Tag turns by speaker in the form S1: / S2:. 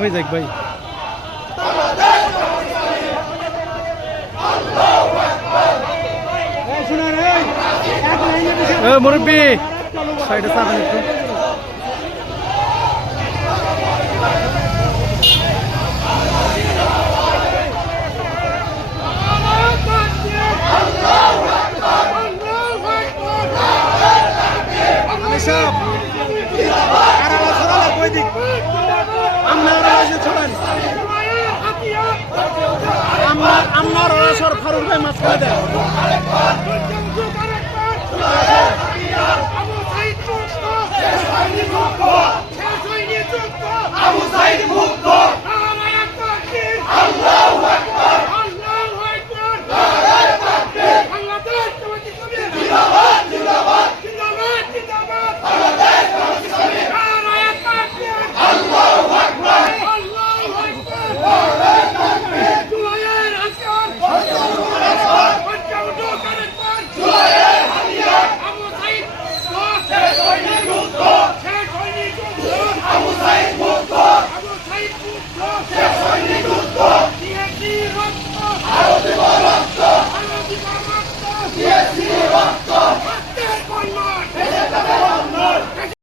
S1: হয়ে যাক ভাই। মুরব্বী সাইডে চাবেন একটু। আপনার আপনার ফারুক ভাই মাঝখানে দেন।